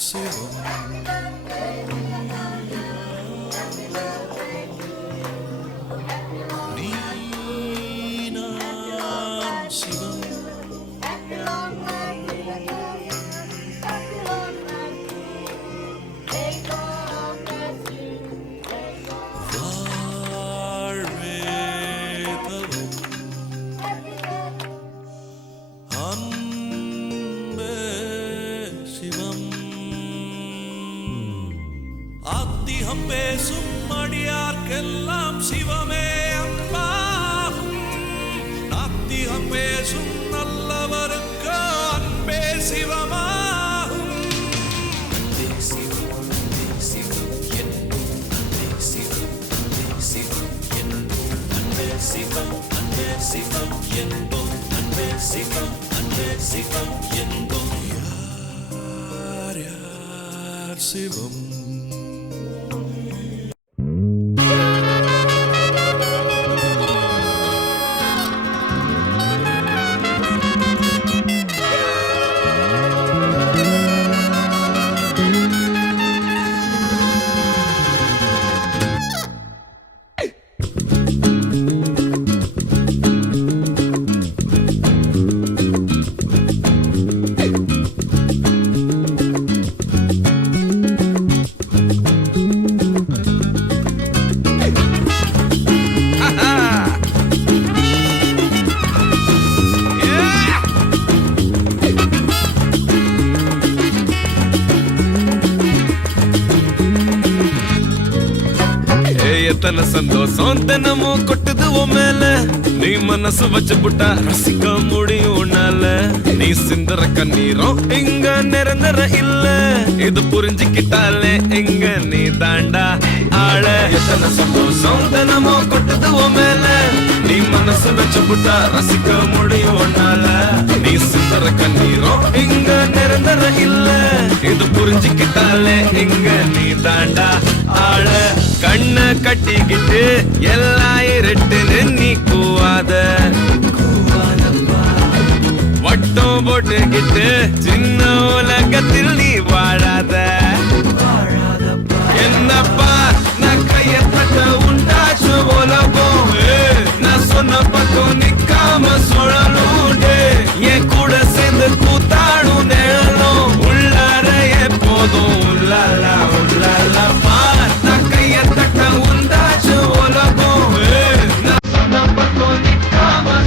சிவம் நீனான் சிவம் வாழ்வே தவம் அன்பே சிவம் ஆத்திகம் பேசும் அடியார்க்கெல்லாம் சிவமே அன்பாகும் நாத்திகம் பேசும் நல்லவருக்கு அன்பே சிவமாகும் அன்பே சிவம் அன்பே சிவம் என்போம் அன்பே சிவம் அன்பே சிவம் என்போம் அன்பே சிவம் அன்பே சிவம் என்போம் அன்பே சிவம் அன்பே சிவம் என்போம் யார் யார் சிவம் எத்தனை சந்தோஷம் தினமும் கொட்டுது உன் மேல நீ மனசு வச்சு புட்டா ரசிக்க முடியும் உன்னால நீ சிந்தர கண்ணீரும் இங்க நிரந்தர இல்ல இது புரிஞ்சுக்கிட்டாலே இங்க நீ தாண்டா ஆள எத்தனை சந்தோஷம் தினமும் கொட்டுது உன் மேல நீ மனசு வச்சு புட்டா ரசிக்க முடியும் உன்னால நீ சிந்தர கண்ணீரும் இங்க நிரந்தர இல்ல இது புரிஞ்சுக்கிட்டாலே இங்க நீ தாண்டா ஆள கண்ண கட்டிக்கிட்டு எல்லாம் இருட்டுன்னு நீ கூவாத வட்டம் போட்டுக்கிட்டு சின்ன உலகத்தில் நீ வாழாத என்னப்பா நான் கைய தட்ட உண்டாச்சு உலகம் நான் சொன்ன பக்கம் நிக்காம சுழலும் என் கூட சேர்ந்து கூத்தாடும் நிழலும் உள்ளார எப்போதும் உள்ளாலா உள்ளாலா பார் நான் கைய தட்ட உண்டாச்சு உலகம் நான் சொன்ன பக்கம் நிக்காம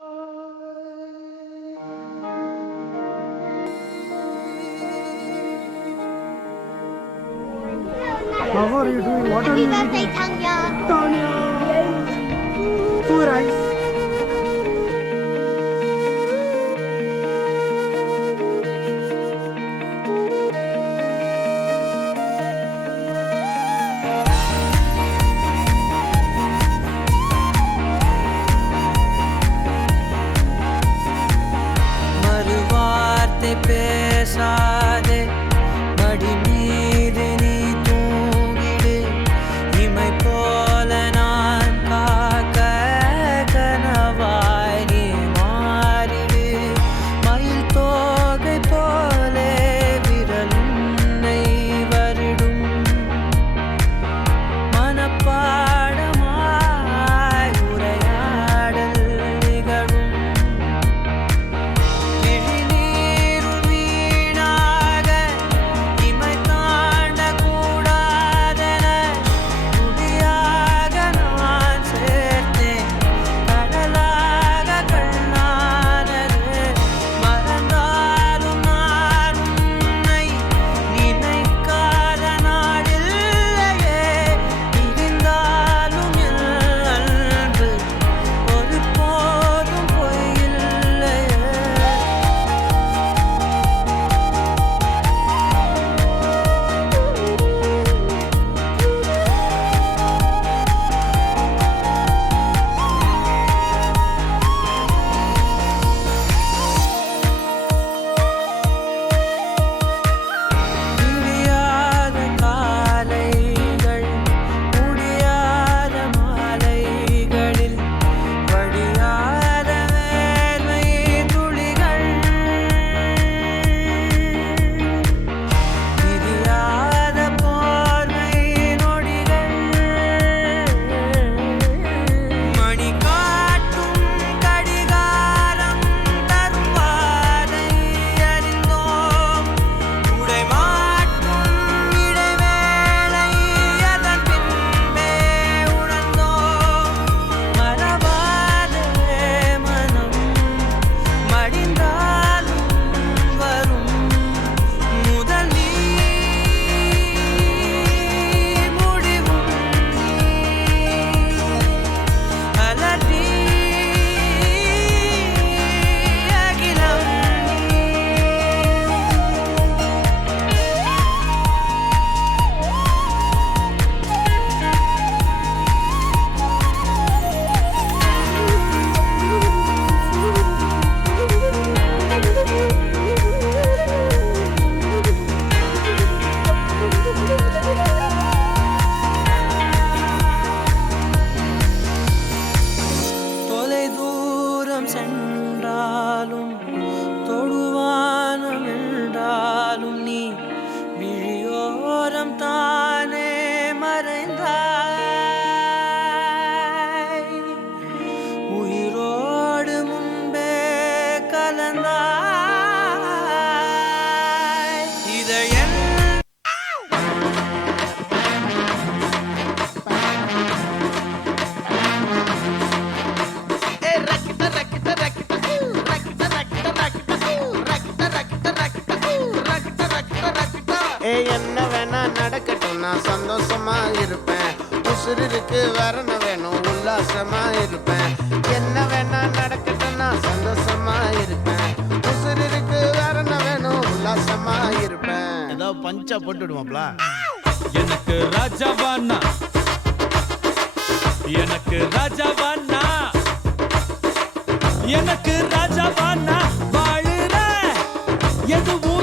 How are you doing? What are you eating? Tanya. Two rice. மறுவார்த்தை பேசாதே மடி மீது நீ தூங்கிடு இமை போல நான் காக்க கனவாய் நீ மாறிடு மயில் தோகை போலே விரல் உன்னை வருடும் மனப்பாடமாய் உரையாடல் நிகழும் விழிநீருள் வீணாக இமை தாண்டக்கூடாதென முடியாக நான் சேர்த்தேன் கடலாக கண்ணானது மறந்தாலும் நான் உன்னை நினைக்காத நாடில்லையே இருந்தாலும் என் அன்பு ஒரு போதும் பொய்யில்லையே விடியாத காலைகள் முடியாத மாலைகளில் வடியாத வேர்வை துளிகள் விரியாத போர்வை நொடிகள் மணி காட்டும் கடிகாரம் தரும் வாதை அறிந்தோம் உடை மாட்டும் இடைவேளை அதன் பின்பே உணர்ந்தோம் மறவாதே மனம் மடிந்தாலும் வரும் முதல் நீ முடிவும் அலறி அகிலம் தொலை தூரம் சென்றாலும் தொடுவானம் என்றாலும் நீ விழியோரம் தானே மறைந்தாய் உயிரோடு முன்பே கலந்தாய் இதயம் என்ன வேணா நடக்கட்டும் நான் சந்தோஷமா இருப்பேன் உசுருக்கு வரணும் வேணும் உல்லாசமா இருப்பேன் என்ன வேணா நடக்கட்டும் நான் சந்தோஷமா இருப்பேன் உசுருக்கு வரணும் வேணும் உல்லாசமா இருப்பேன் ஏதோ பஞ்சா போட்டுடுவோம்ல எனக்கு ராஜாவானா எனக்கு ராஜாவானா எனக்கு ராஜாவானா வாழுற எதுவும்